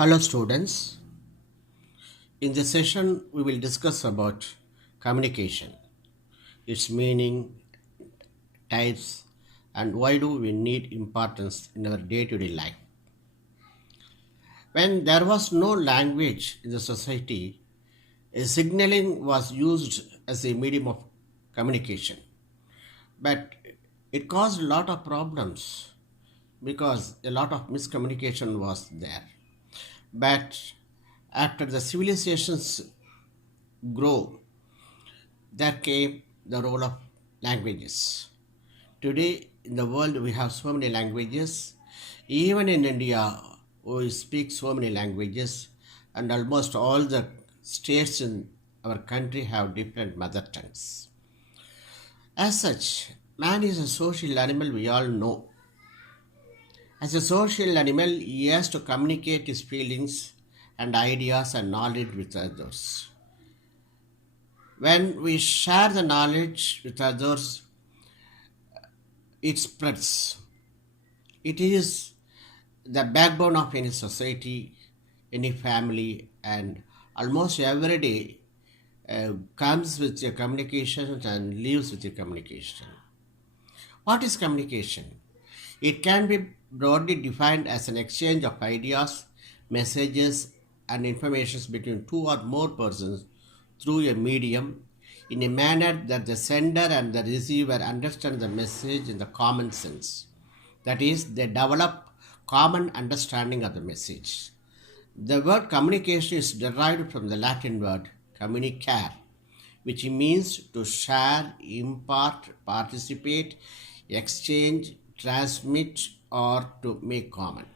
Hello students. In this session we will discuss about communication, its meaning, types, and why do we need importance in our day-to-day life. When there was no language in the society, signaling was used as a medium of communication. But it caused a lot of problems because a lot of miscommunication was there. But after the civilizations grow, there came the role of languages. Today in the world we have so many languages. Even in India, we speak so many languages, and almost all the states in our country have different mother tongues. As such, man is a social animal, we all know. As a social animal, he has to communicate his feelings and ideas and knowledge with others. When we share the knowledge with others, it spreads. It is the backbone of any society, any family, and almost every day comes with your communication and lives with your communication. What is communication? It can be broadly defined as an exchange of ideas, messages, and information between two or more persons through a medium in a manner that the sender and the receiver understand the message in the common sense. That is, they develop common understanding of the message. The word communication is derived from the Latin word communicare, which means to share, impart, participate, exchange, transmit, or to make common.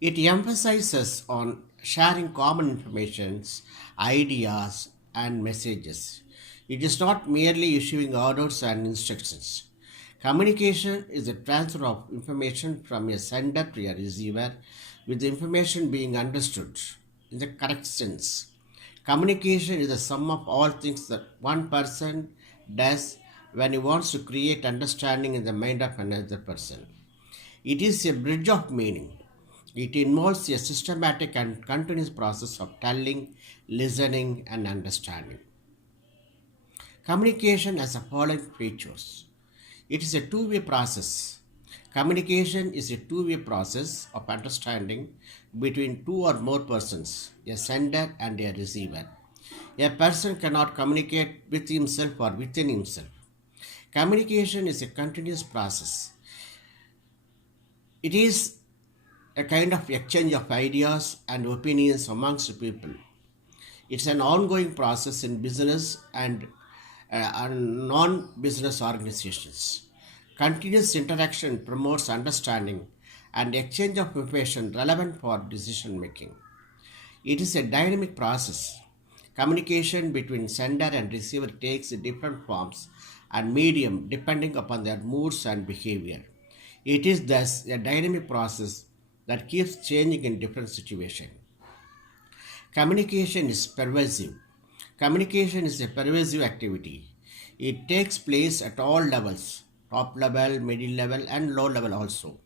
It emphasizes on sharing common informations, ideas, and messages. It is not merely issuing orders and instructions. Communication is the transfer of information from a sender to a receiver, with the information being understood in the correct sense. Communication is the sum of all things that one person does when he wants to create understanding in the mind of another person. It is a bridge of meaning. It involves a systematic and continuous process of telling, listening, and understanding. Communication has the following features. It is a two-way process. Communication is a two-way process of understanding between two or more persons, a sender and a receiver. A person cannot communicate with himself or within himself. Communication is a continuous process. It is a kind of exchange of ideas and opinions amongst people. It's an ongoing process in business and non business organizations. Continuous interaction promotes understanding and exchange of information relevant for decision making. It is a dynamic process. Communication between sender and receiver takes different forms and medium depending upon their moods and behavior. It is thus a dynamic process that keeps changing in different situations. Communication is pervasive. Communication is a pervasive activity. It takes place at all levels, top level, middle level, and low level also,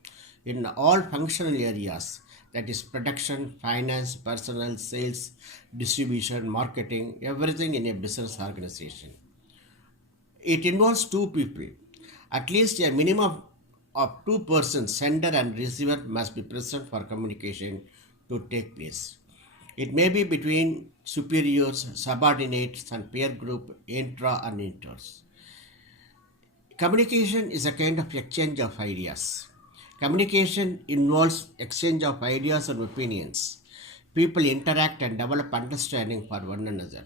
in all functional areas, that is production, finance, personnel, sales, distribution, marketing, everything in a business organization. It involves two people. At least a minimum of two persons, sender and receiver, must be present for communication to take place. It may be between superiors, subordinates, and peer group, intra and inters. Communication is a kind of exchange of ideas. Communication involves exchange of ideas and opinions. People interact and develop understanding for one another.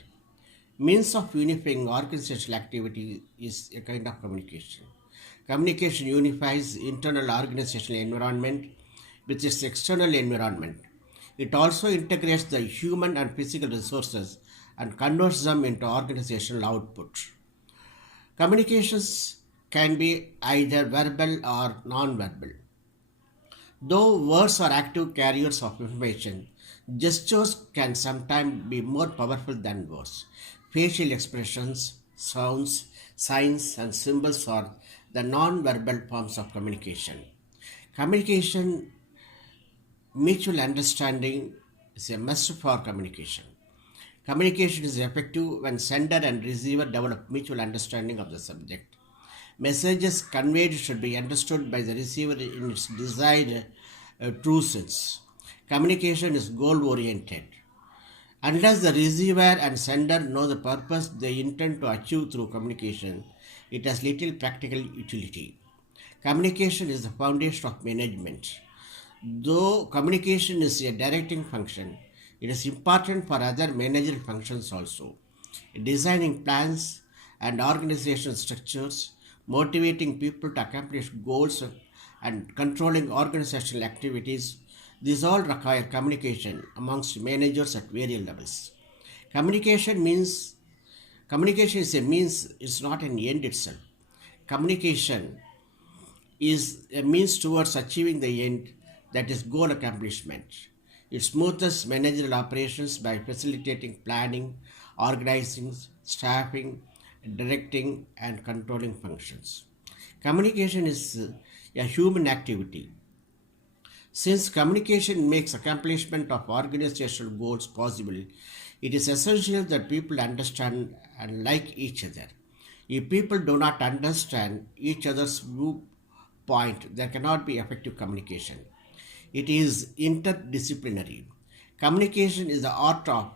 Means of unifying organizational activity is a kind of communication. Communication unifies internal organizational environment with its external environment. It also integrates the human and physical resources and converts them into organizational output. Communications can be either verbal or non-verbal. Though words are active carriers of information, gestures can sometimes be more powerful than words. Facial expressions, sounds, signs, and symbols are the non verbal forms of communication. Communication Mutual understanding is a must for communication. Communication is effective when sender and receiver develop mutual understanding of the subject. Messages conveyed should be understood by the receiver in its desired true sense. Communication is goal oriented. Unless the receiver and sender know the purpose they intend to achieve through communication, it has little practical utility. Communication is the foundation of management. Though communication is a directing function, it is important for other managerial functions also. Designing plans and organizational structures, motivating people to accomplish goals, and controlling organizational activities, these all require communication amongst managers at various levels. Communication means communication is a means, it's not an end itself. Communication is a means towards achieving the end, that is goal accomplishment. It smooths managerial operations by facilitating planning, organizing, staffing, directing, and controlling functions. Communication is a human activity. Since communication makes accomplishment of organizational goals possible, it is essential that people understand and like each other. If people do not understand each other's viewpoint, there cannot be effective communication. It is interdisciplinary. Communication is the art of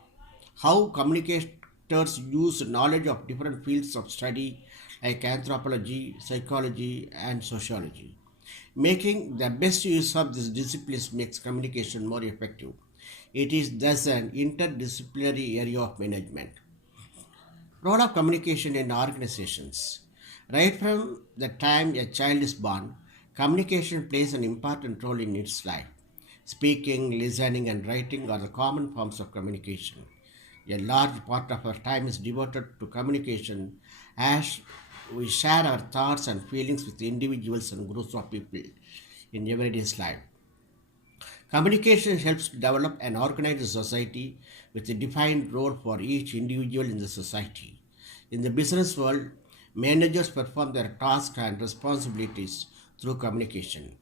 how communicators use knowledge of different fields of study like anthropology, psychology, and sociology. Making the best use of these disciplines makes communication more effective. It is thus an interdisciplinary area of management. Role of communication in organizations. Right from the time a child is born, communication plays an important role in its life. Speaking, listening, and writing are the common forms of communication. A large part of our time is devoted to communication as we share our thoughts and feelings with individuals and groups of people in everyday's life. Communication helps develop an organized society with a defined role for each individual in the society. In the business world, managers perform their tasks and responsibilities through communication.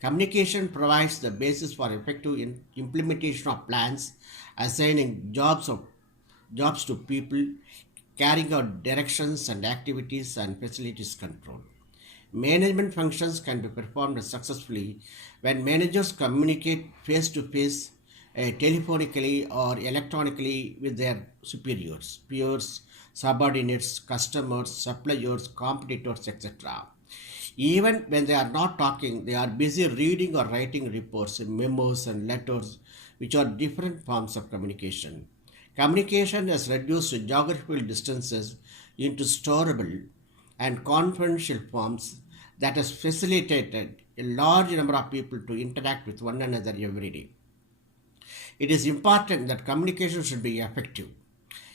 Communication provides the basis for effective implementation of plans, assigning jobs to people, carrying out directions and activities, and facilities control. Management functions can be performed successfully when managers communicate face to face, telephonically, or electronically with their superiors, peers, subordinates, customers, suppliers, competitors, etc. Even when they are not talking, they are busy reading or writing reports, memos, and letters, which are different forms of communication. Communication has reduced geographical distances into storable and confidential forms that has facilitated a large number of people to interact with one another every day. It is important that communication should be effective.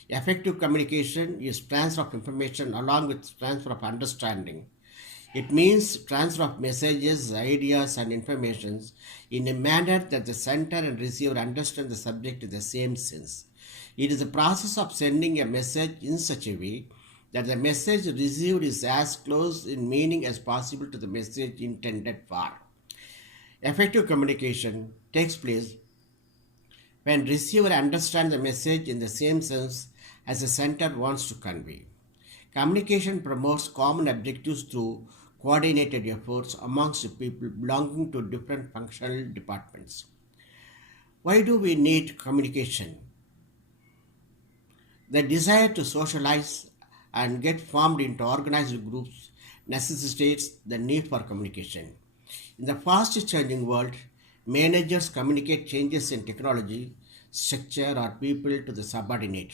Effective communication is transfer of information along with transfer of understanding. It means transfer of messages, ideas, and informations in a manner that the sender and receiver understand the subject in the same sense. It is a process of sending a message in such a way that the message received is as close in meaning as possible to the message intended for. Effective communication takes place when receiver understands the message in the same sense as the sender wants to convey. Communication promotes common objectives through coordinated efforts amongst people belonging to different functional departments. Why do we need communication? The desire to socialize and get formed into organized groups necessitates the need for communication. In the fast changing world, managers communicate changes in technology, structure, or people to the subordinate.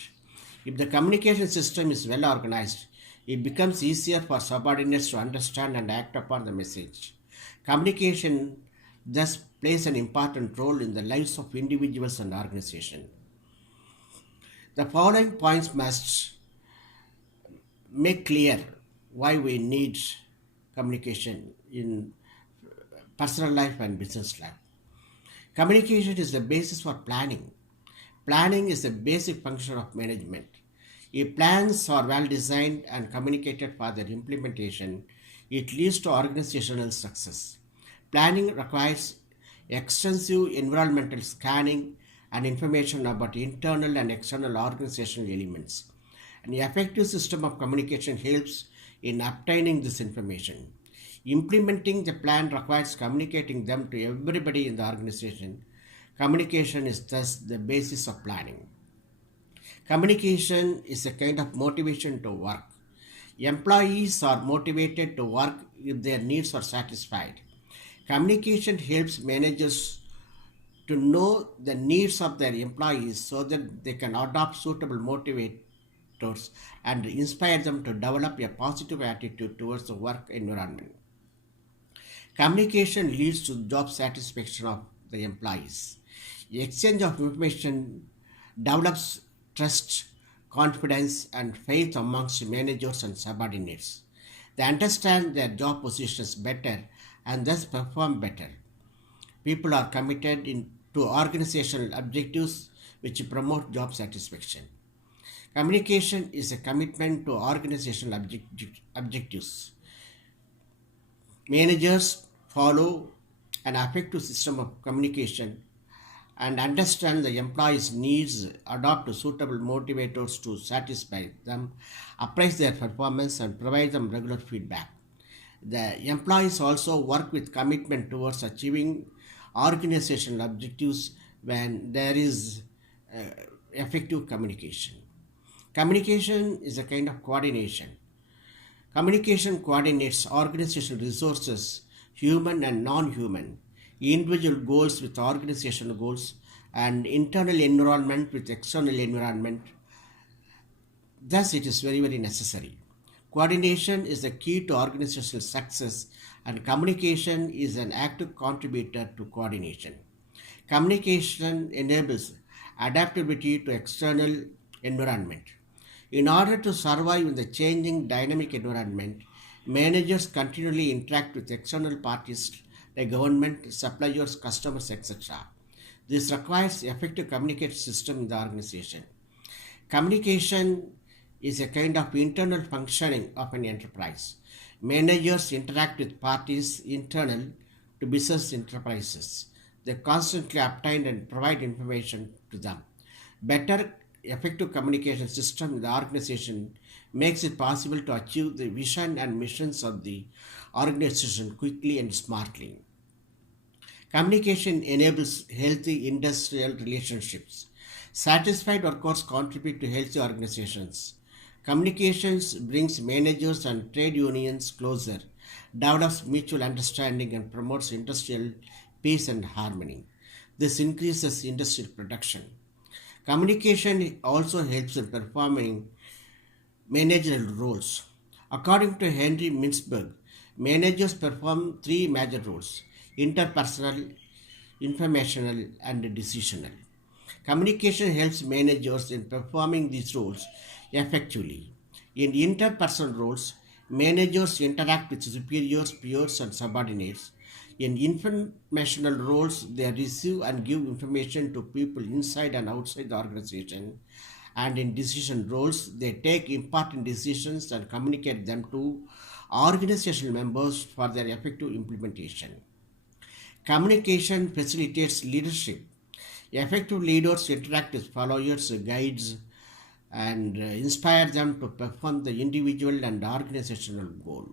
If the communication system is well organized, it becomes easier for subordinates to understand and act upon the message. Communication thus plays an important role in the lives of individuals and organizations. The following points must make clear why we need communication in personal life and business life. Communication is the basis for planning. Planning is a basic function of management. If plans are well designed and communicated for their implementation, it leads to organizational success. Planning requires extensive environmental scanning, and information about internal and external organizational elements. An effective system of communication helps in obtaining this information. Implementing the plan requires communicating them to everybody in the organization. Communication is thus the basis of planning. Communication is a kind of motivation to work. Employees are motivated to work if their needs are satisfied. Communication helps managers to know the needs of their employees so that they can adopt suitable motivators and inspire them to develop a positive attitude towards the work environment. Communication leads to job satisfaction of the employees. The exchange of information develops trust, confidence, and faith amongst managers and subordinates. They understand their job positions better and thus perform better. People are committed to organizational objectives which promote job satisfaction. Communication is a commitment to organizational objectives. Managers follow an effective system of communication and understand the employees' needs, adopt suitable motivators to satisfy them, appraise their performance, and provide them regular feedback. The employees also work with commitment towards achieving organizational objectives when there is uh, effective communication. Communication is a kind of coordination. Communication coordinates organizational resources, human and non human, individual goals with organizational goals, and internal environment with external environment. Thus, it is very, very necessary. Coordination is the key to organizational success, and communication is an active contributor to coordination. Communication enables adaptability to external environment. In order to survive in the changing dynamic environment, managers continually interact with external parties like government, suppliers, customers, etc. This requires effective communication system in the organization. Communication is a kind of internal functioning of an enterprise. Managers interact with parties internal to business enterprises. They constantly obtain and provide information to them. Better effective communication system in the organization makes it possible to achieve the vision and missions of the organization quickly and smartly. Communication enables healthy industrial relationships. Satisfied workers contribute to healthy organizations. Communications brings managers and trade unions closer, develops mutual understanding, and promotes industrial peace and harmony. This increases industrial production. Communication also helps in performing managerial roles. According to Henry Mintzberg, managers perform three major roles: interpersonal, informational, and decisional. Communication helps managers in performing these roles effectively. In interpersonal roles, managers interact with superiors, peers, and subordinates. In informational roles, they receive and give information to people inside and outside the organization. And in decision roles, they take important decisions and communicate them to organizational members for their effective implementation. Communication facilitates leadership. Effective leaders interact with followers, guides, and inspire them to perform the individual and organizational goal.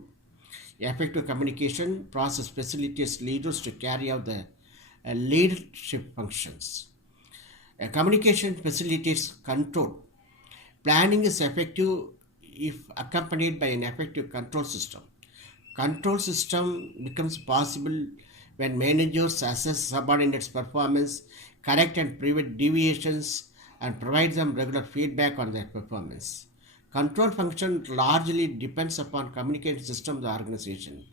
Effective communication process facilitates leaders to carry out the leadership functions. Communication facilitates control. Planning is effective if accompanied by an effective control system. Control system becomes possible when managers assess subordinates' performance, correct and prevent deviations, and provide them regular feedback on their performance. Control function largely depends upon communication system of the organization.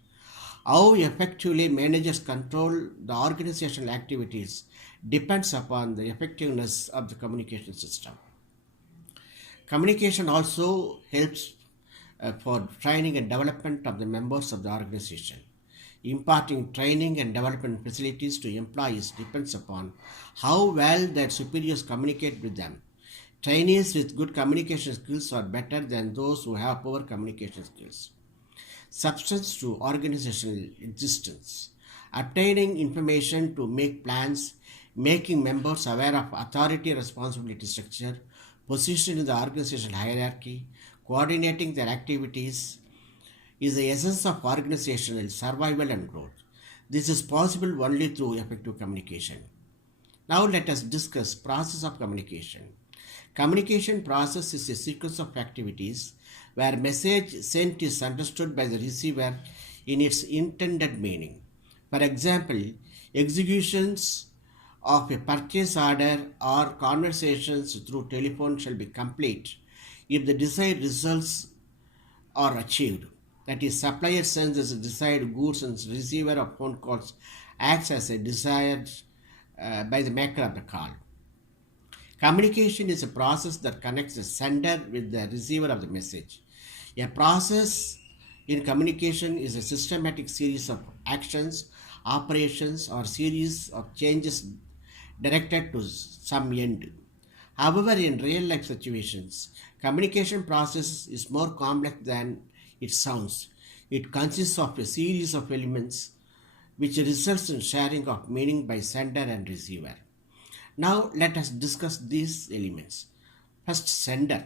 How effectively managers control the organizational activities depends upon the effectiveness of the communication system. Communication also helps for training and development of the members of the organization. Imparting training and development facilities to employees depends upon how well their superiors communicate with them. Trainees with good communication skills are better than those who have poor communication skills. Substance to organizational existence. obtaining information to make plans, making members aware of authority responsibility structure, position in the organizational hierarchy, coordinating their activities is the essence of organizational survival and growth. This is possible only through effective communication. Now let us discuss process of communication. Communication process is a sequence of activities where message sent is understood by the receiver in its intended meaning. For example, executions of a purchase order or conversations through telephone shall be complete if the desired results are achieved. That is, supplier sends the desired goods and receiver of phone calls acts as a desired by the maker of the call. Communication is a process that connects the sender with the receiver of the message. A process in communication is a systematic series of actions, operations, or series of changes directed to some end. However, in real life situations, communication process is more complex than it sounds. It consists of a series of elements which results in sharing of meaning by sender and receiver. Now let us discuss these elements. First, sender.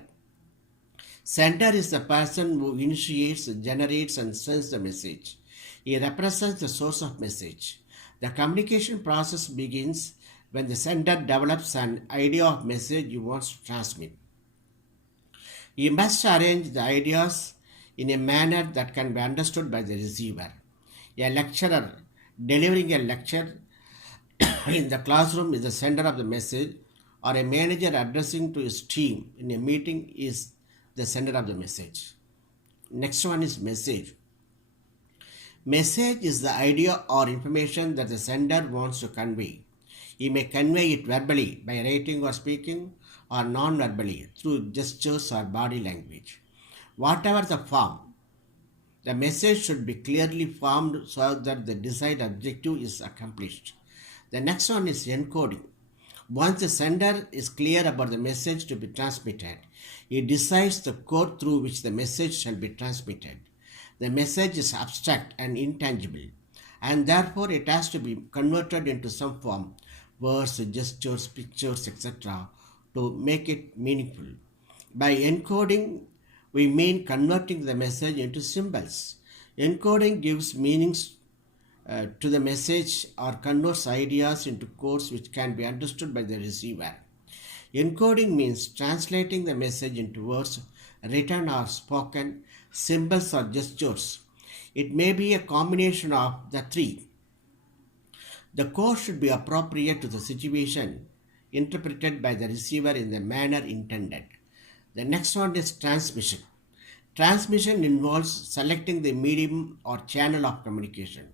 Sender is the person who initiates, generates, and sends the message. He represents the source of message. The communication process begins when the sender develops an idea of message he wants to transmit. He must arrange the ideas in a manner that can be understood by the receiver. A lecturer delivering a lecture in the classroom is the sender of the message, or a manager addressing to his team in a meeting is the sender of the message. Next one is message. Message is the idea or information that the sender wants to convey. He may convey it verbally by writing or speaking, or non verbally through gestures or body language. Whatever the form, the message should be clearly formed so that the desired objective is accomplished. The next one is encoding. Once the sender is clear about the message to be transmitted, he decides the code through which the message shall be transmitted. The message is abstract and intangible, and therefore it has to be converted into some form, words, gestures, pictures, etc., to make it meaningful. By encoding, we mean converting the message into symbols. Encoding gives meanings to the message or converts ideas into codes which can be understood by the receiver. Encoding means translating the message into words, written or spoken, symbols or gestures. It may be a combination of the three. The code should be appropriate to the situation, interpreted by the receiver in the manner intended. The next one is transmission. Transmission involves selecting the medium or channel of communication.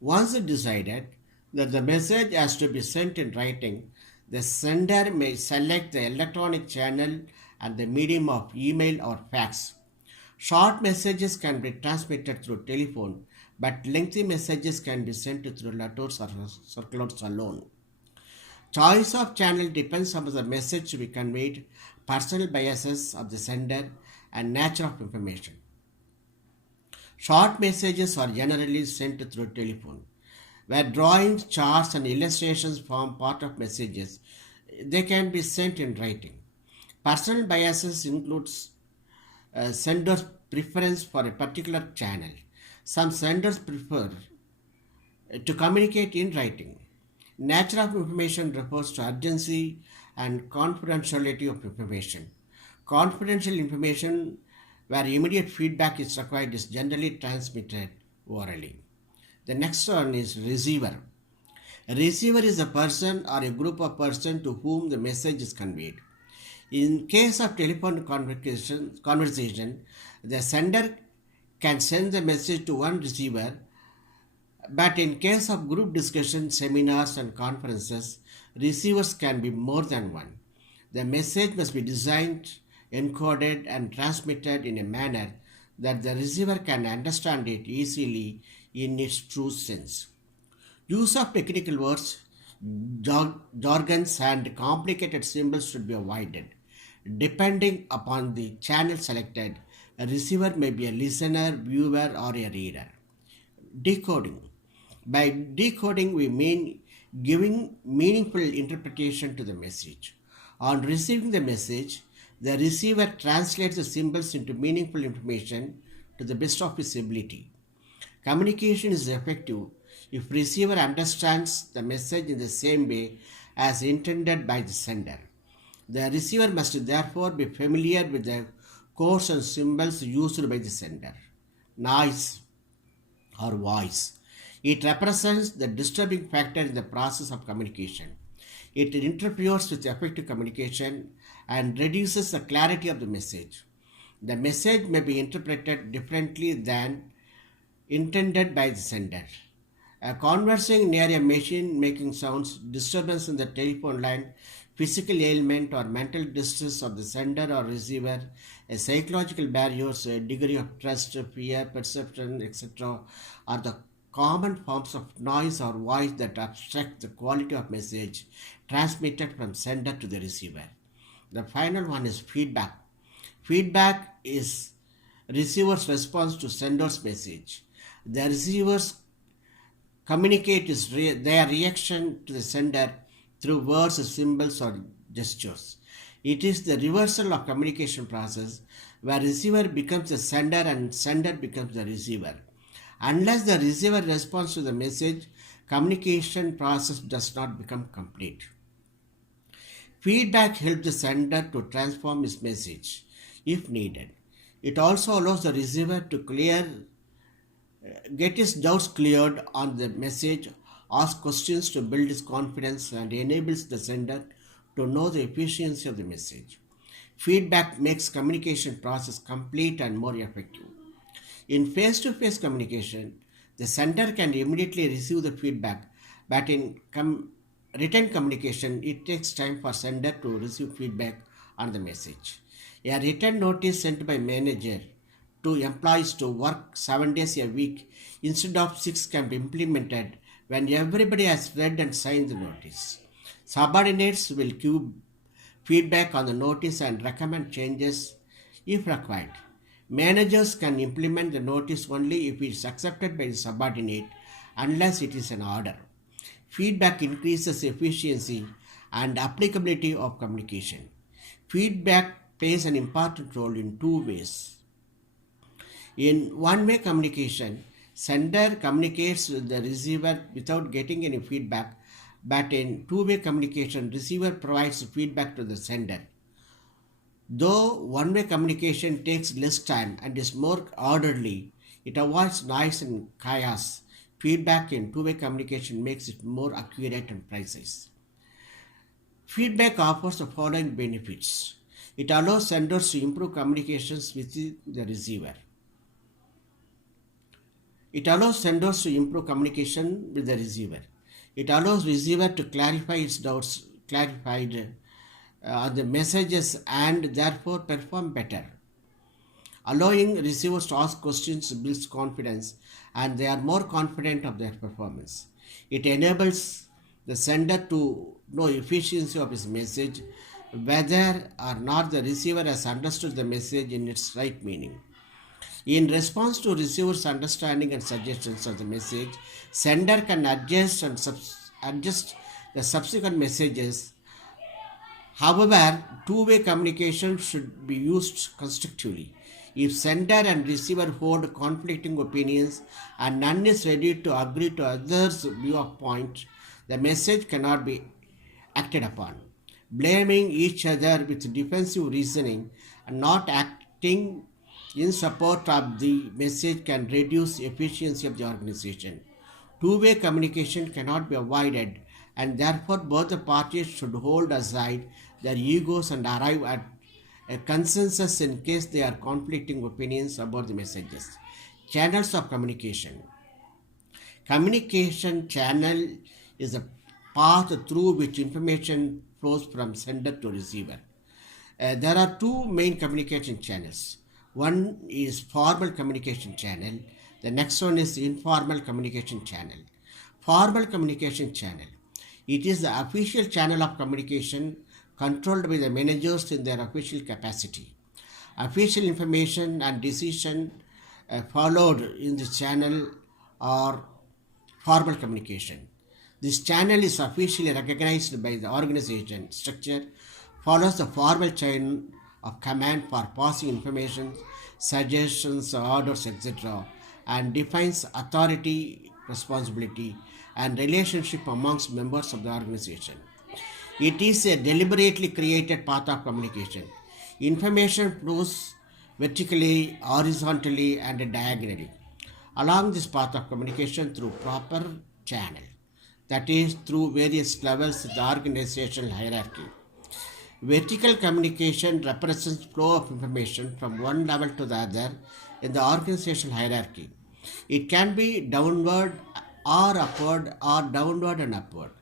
Once decided that the message has to be sent in writing, the sender may select the electronic channel and the medium of email or fax. Short messages can be transmitted through telephone, but lengthy messages can be sent through letters or circulars alone. Choice of channel depends on the message to be conveyed, personal biases of the sender, and nature of information. Short messages are generally sent through telephone. Where drawings, charts, and illustrations form part of messages, they can be sent in writing. Personal biases includes sender's preference for a particular channel. Some senders prefer to communicate in writing. Nature of information refers to urgency and confidentiality of information. Confidential information where immediate feedback is required is generally transmitted orally. The next one is receiver. A receiver is a person or a group of persons to whom the message is conveyed. In case of telephone conversation, the sender can send the message to one receiver, but in case of group discussion, seminars, and conferences, receivers can be more than one. The message must be designed, encoded, and transmitted in a manner that the receiver can understand it easily in its true sense. Use of technical words, jargons, and complicated symbols should be avoided. Depending upon the channel selected, a receiver may be a listener, viewer, or a reader. Decoding. By decoding, we mean giving meaningful interpretation to the message. On receiving the message, the receiver translates the symbols into meaningful information to the best of his ability. Communication is effective if receiver understands the message in the same way as intended by the sender. The receiver must therefore be familiar with the codes and symbols used by the sender. Noise or voice. It represents the disturbing factor in the process of communication. It interferes with effective communication and reduces the clarity of the message. The message may be interpreted differently than intended by the sender. A conversing near a machine making sounds, disturbance in the telephone line, physical ailment or mental distress of the sender or receiver, a psychological barriers, a degree of trust, fear, perception, etc., are the common forms of noise or voice that obstruct the quality of message transmitted from sender to the receiver. The final one is feedback. Feedback is receiver's response to sender's message. The receiver's communicate is their reaction to the sender through words, symbols, or gestures. It is the reversal of communication process where receiver becomes the sender and sender becomes the receiver. Unless the receiver responds to the message, communication process does not become complete. Feedback helps the sender to transform his message if needed. It also allows the receiver to get his doubts cleared on the message, ask questions to build his confidence, and enables the sender to know the efficiency of the message. Feedback makes communication process complete and more effective. In face-to-face communication, the sender can immediately receive the feedback, but in written communication, it takes time for sender to receive feedback on the message. A written notice sent by manager to employees to work 7 days a week instead of 6 can be implemented when everybody has read and signed the notice. Subordinates will give feedback on the notice and recommend changes if required. Managers can implement the notice only if it is accepted by the subordinate unless it is an order. Feedback increases efficiency and applicability of communication. Feedback plays an important role in two ways. In one-way communication, sender communicates with the receiver without getting any feedback, but in two-way communication, receiver provides feedback to the sender. Though one-way communication takes less time and is more orderly, it avoids noise and chaos. Feedback in two-way communication makes it more accurate and precise. Feedback offers the following benefits. It allows senders to improve communications with the receiver. It allows senders to improve communication with the receiver. It allows receiver to clarify its doubts, clarified the messages and therefore perform better. Allowing receivers to ask questions builds confidence and they are more confident of their performance. It enables the sender to know efficiency of his message, whether or not the receiver has understood the message in its right meaning. In response to receiver's understanding and suggestions of the message, sender can adjust the subsequent messages. However, two-way communication should be used constructively. If sender and receiver hold conflicting opinions and none is ready to agree to others' viewpoint, the message cannot be acted upon. Blaming each other with defensive reasoning and not acting in support of the message can reduce efficiency of the organization. Two-way communication cannot be avoided and therefore both the parties should hold aside their egos and arrive at a consensus in case there are conflicting opinions about the messages. Channels of communication. Communication channel is a path through which information flows from sender to receiver. There are two main communication channels. One is formal communication channel. The next one is informal communication channel. Formal communication channel. It is the official channel of communication controlled by the managers in their official capacity. Official information and decision followed in the channel are Formal communication. This channel is officially recognized by the organization structure, follows the formal chain of command for passing information, suggestions, orders, etc., and defines authority, responsibility, and relationship amongst members of the organization. It is a deliberately created path of communication. Information flows vertically, horizontally, and diagonally along this path of communication through proper channel, that is, through various levels of the organizational hierarchy. Vertical communication represents flow of information from one level to the other in the organizational hierarchy. It can be downward or upward or downward and upward.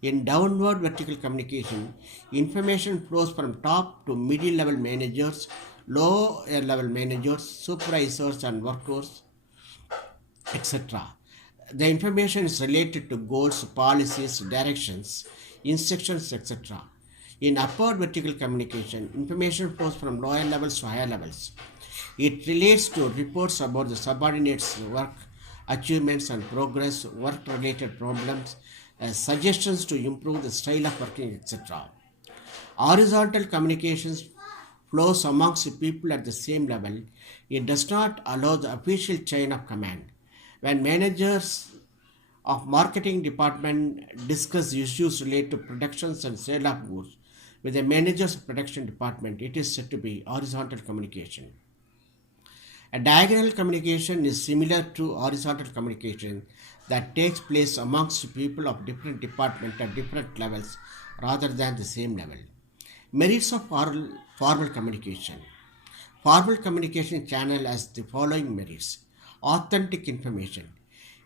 In downward vertical communication, information flows from top to middle level managers, lower level managers, supervisors and workers, etc. The information is related to goals, policies, directions, instructions, etc. In upward vertical communication, information flows from lower levels to higher levels. It relates to reports about the subordinates' work, achievements and progress, work related problems, suggestions to improve the style of working, etc. Horizontal communications flows amongst people at the same level. It does not allow the official chain of command. When managers of marketing department discuss issues related to productions and sale of goods with the managers of production department, it is said to be horizontal communication. A diagonal communication is similar to horizontal communication that takes place amongst people of different departments at different levels rather than the same level. Merits of formal communication. Formal communication channel has the following merits. Authentic information.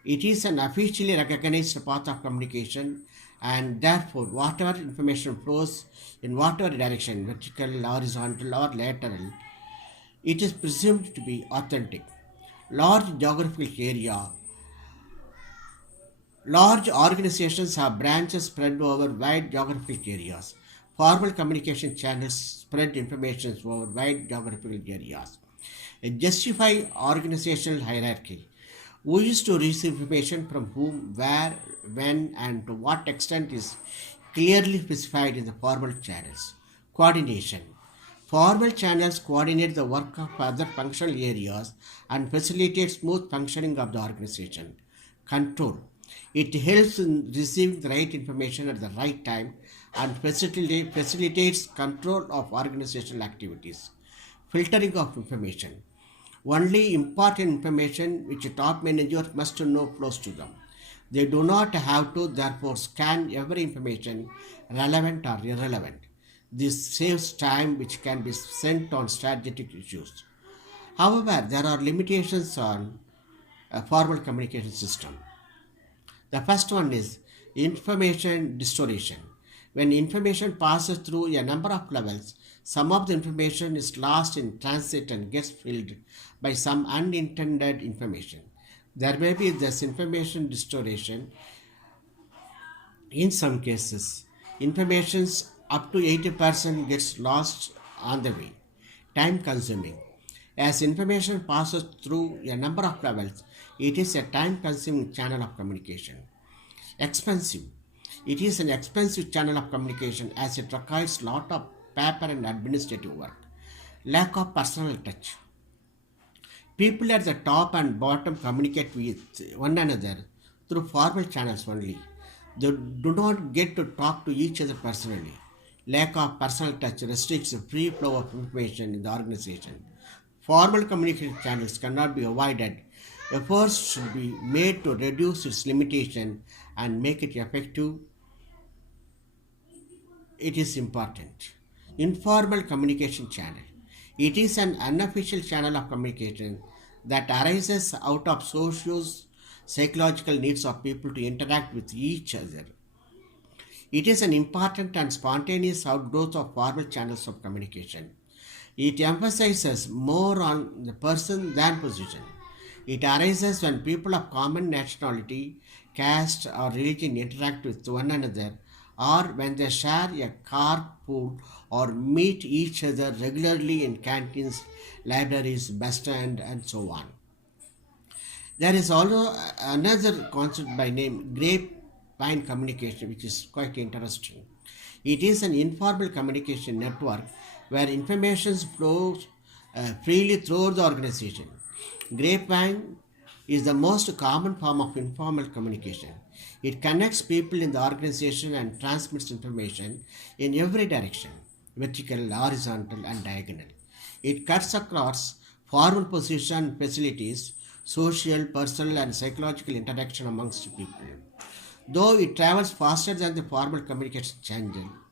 It is an officially recognized path of communication, and therefore whatever information flows in whatever direction, vertical, horizontal or lateral, it is presumed to be authentic. Large geographical area. Large organizations have branches spread over wide geographical areas. Formal communication channels spread information over wide geographical areas. Justify organizational hierarchy. Who is to receive information from whom, where, when, and to what extent is clearly specified in the formal channels. Coordination. Formal channels coordinate the work of other functional areas and facilitate smooth functioning of the organization. Control. It helps in receiving the right information at the right time and facilitates control of organizational activities. Filtering of information. Only important information which a top manager must know flows to them. They do not have to therefore scan every information, relevant or irrelevant. This saves time which can be spent on strategic issues. However, there are limitations on a formal communication system. The first one is information distortion. When information passes through a number of levels, some of the information is lost in transit and gets filled by some unintended information. There may be this information distortion in some cases. Information's up to 80% gets lost on the way. Time consuming. As information passes through a number of levels, it is a time consuming channel of communication. Expensive. It is an expensive channel of communication as it requires lot of paper and administrative work. Lack of personal touch. People at the top and bottom communicate with one another through formal channels only. They do not get to talk to each other personally. Lack of personal touch restricts the free flow of information in the organization. Formal communication channels cannot be avoided. Efforts should be made to reduce its limitation and make it effective. It is important. Informal communication channel. It is an unofficial channel of communication that arises out of socio-psychological needs of people to interact with each other. It is an important and spontaneous outgrowth of formal channels of communication. It emphasizes more on the person than position. It arises when people of common nationality, caste, or religion interact with one another, or when they share a carpool or meet each other regularly in canteens, libraries, bus stand, and so on. There is also another concept by name grapevine communication, which is quite interesting. It is an informal communication network where information flows freely through the organization. Grapevine is the most common form of informal communication. It connects people in the organization and transmits information in every direction, vertical, horizontal, and diagonal. It cuts across formal position, facilities, social, personal, and psychological interaction amongst people. Though it travels faster than the formal communication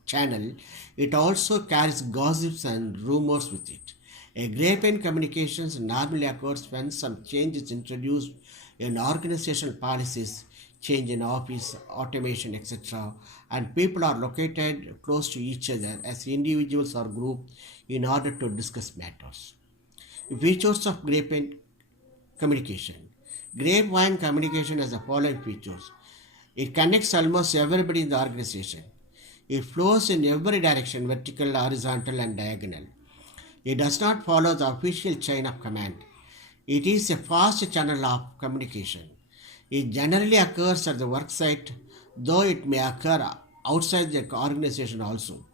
channel, it also carries gossips and rumors with it. A grapevine communications normally occurs when some change is introduced in organizational policies, change in office, automation, etc., and people are located close to each other as individuals or groups in order to discuss matters. Features of grapevine communication. Grapevine communication has the following features. It connects almost everybody in the organization. It flows in every direction, vertical, horizontal, and diagonal. It does not follow the official chain of command. It is a fast channel of communication. It generally occurs at the worksite, though it may occur outside the organization also.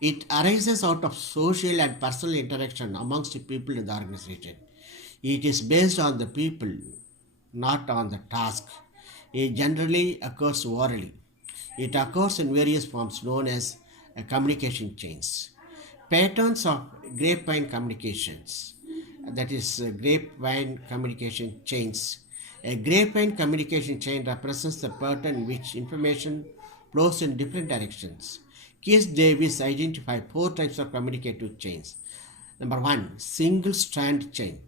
It arises out of social and personal interaction amongst the people in the organization. It is based on the people, not on the task. It generally occurs orally. It occurs in various forms known as communication chains. Patterns of grapevine communications, that is, grapevine communication chains. A grapevine communication chain represents the pattern in which information flows in different directions. Keith Davis identified four types of communicative chains. Number one, single strand chain.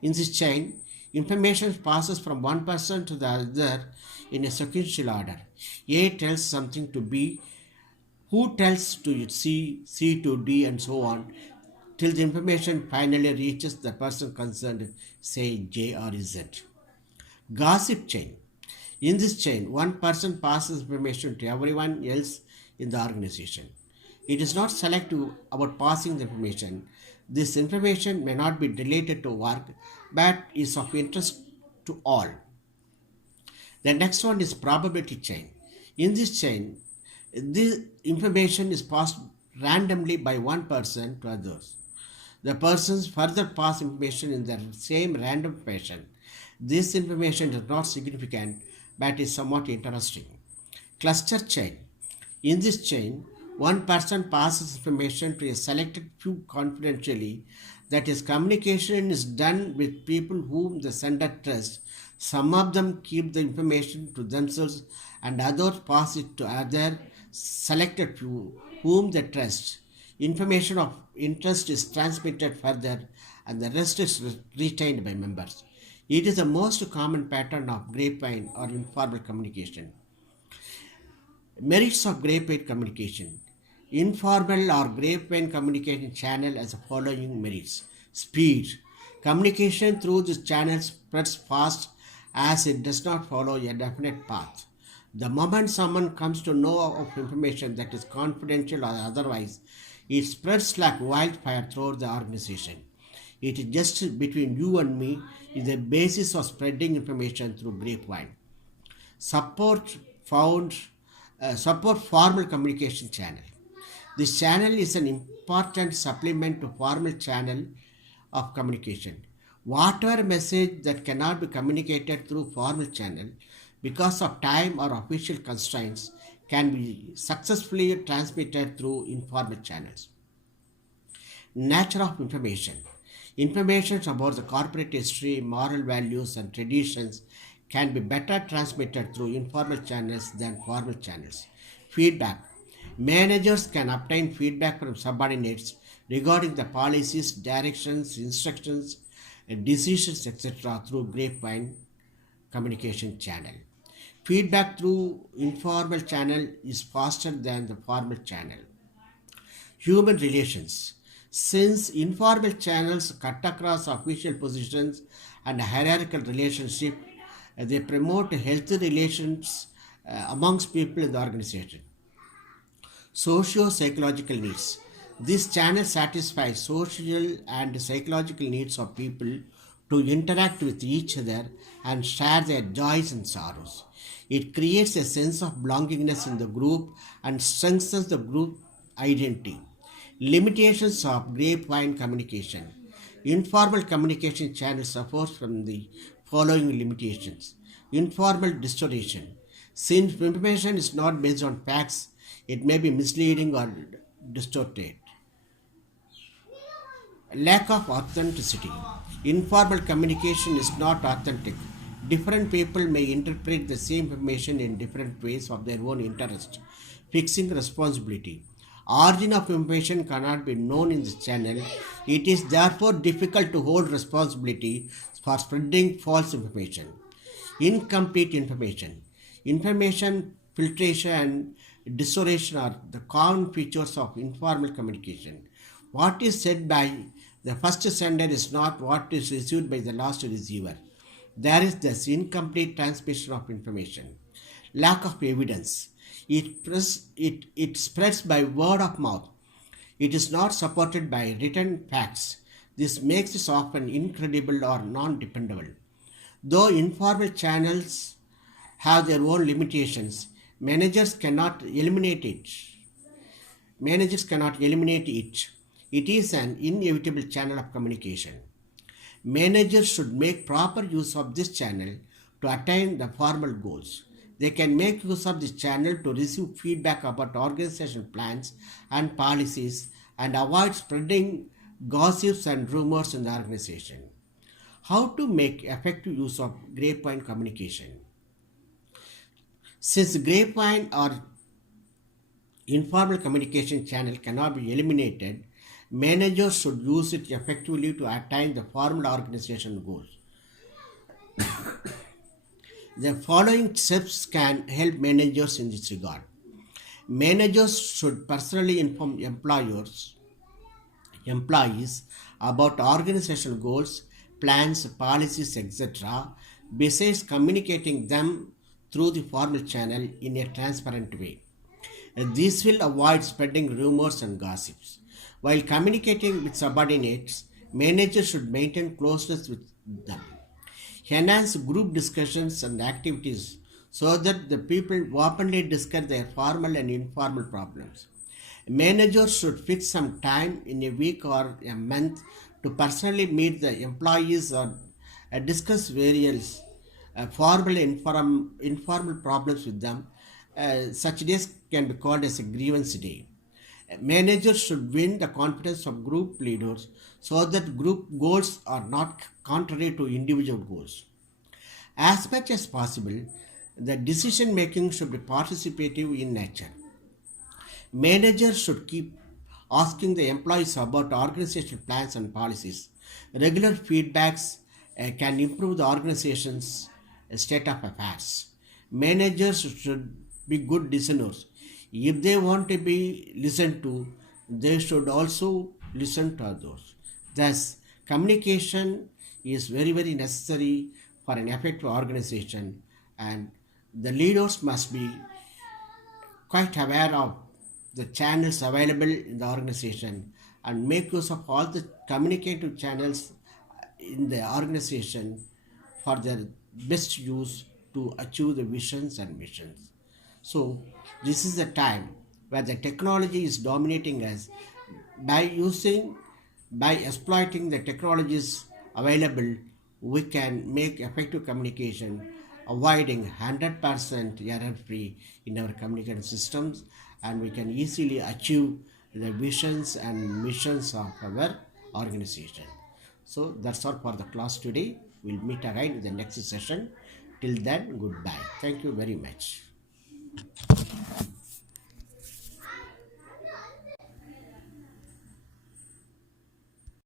In this chain, information passes from one person to the other in a sequential order. A tells something to B, who tells to C, C to D, and so on, till the information finally reaches the person concerned, say J or Z. Gossip chain. In this chain, one person passes information to everyone else in the organization. It is not selective about passing the information. This information may not be related to work, but is of interest to all. The next one is probability chain. In this chain, this information is passed randomly by one person to others. The persons further pass information in the same random fashion. This information is not significant but is somewhat interesting. Cluster chain. In this chain, one person passes information to a selected few confidentially. That is, communication is done with people whom the sender trusts. Some of them keep the information to themselves and others pass it to other selected few whom they trust. Information of interest is transmitted further and the rest is retained by members. It is the most common pattern of grapevine or informal communication. Merits of grapevine communication. Informal or grapevine communication channel has the following merits. Speed. Communication through this channel spreads fast as it does not follow a definite path. The moment someone comes to know of information that is confidential or otherwise, it spreads like wildfire throughout the organization. It is just between you and me is the basis of spreading information through grapevine. Support found support formal communication channel. This channel is an important supplement to formal channel of communication. Whatever message that cannot be communicated through formal channel because of time or official constraints can be successfully transmitted through informal channels. Nature of information. Information about the corporate history, moral values, and traditions can be better transmitted through informal channels than formal channels. Feedback. Managers can obtain feedback from subordinates regarding the policies, directions, instructions, and decisions, etc., through grapevine communication channel. Feedback through informal channel is faster than the formal channel. Human relations. Since informal channels cut across official positions and hierarchical relationship, they promote healthy relations amongst people in the organization. Socio-psychological needs. This channel satisfies social and psychological needs of people to interact with each other and share their joys and sorrows. It creates a sense of belongingness in the group and strengthens the group identity. Limitations of grapevine communication. Informal communication channel suffers from the following limitations. Informal distortion. Since information is not based on facts, it may be misleading or distorted. Lack of authenticity. Informal communication is not authentic. Different people may interpret the same information in different ways of their own interest. Fixing responsibility. Origin of information cannot be known in this channel. It is therefore difficult to hold responsibility for spreading false information. Incomplete information. Information filtration and distortion are the common features of informal communication. What is said by the first sender is not what is received by the last receiver. There is this incomplete transmission of information. Lack of evidence. It spreads by word of mouth. It is not supported by written facts. This makes it often incredible or non dependable. Though informal channels have their own limitations, managers cannot eliminate it. Managers cannot eliminate it. It is an inevitable channel of communication. Managers should make proper use of this channel to attain the formal goals. They can make use of this channel to receive feedback about organization plans and policies and avoid spreading gossips and rumors in the organization. How to make effective use of grapevine communication? Since grapevine or informal communication channel cannot be eliminated, managers should use it effectively to attain the formal organization goals. The following steps can help managers in this regard. Managers should personally inform employees about organizational goals, plans, policies, etc., besides communicating them through the formal channel in a transparent way. This will avoid spreading rumors and gossips. While communicating with subordinates, managers should maintain closeness with them. Enhance group discussions and activities so that the people openly discuss their formal and informal problems. Managers should fix some time in a week or a month to personally meet the employees or discuss various formal and informal problems with them. Such days can be called as a grievance day. Managers should win the confidence of group leaders so that group goals are not contrary to individual goals. As much as possible, the decision making should be participative in nature. Managers should keep asking the employees about organizational plans and policies. Regular feedbacks can improve the organization's state of affairs. Managers should be good listeners. If they want to be listened to, they should also listen to others. Thus, communication is very, very necessary for an effective organization, and the leaders must be quite aware of the channels available in the organization and make use of all the communicative channels in the organization for their best use to achieve the visions and missions. So, this is the time where the technology is dominating us. By using, by exploiting the technologies available, we can make effective communication, avoiding 100% error free in our communication systems, and we can easily achieve the visions and missions of our organization. So, that's all for the class today. We'll meet again in the next session. Till then, goodbye. Thank you very much.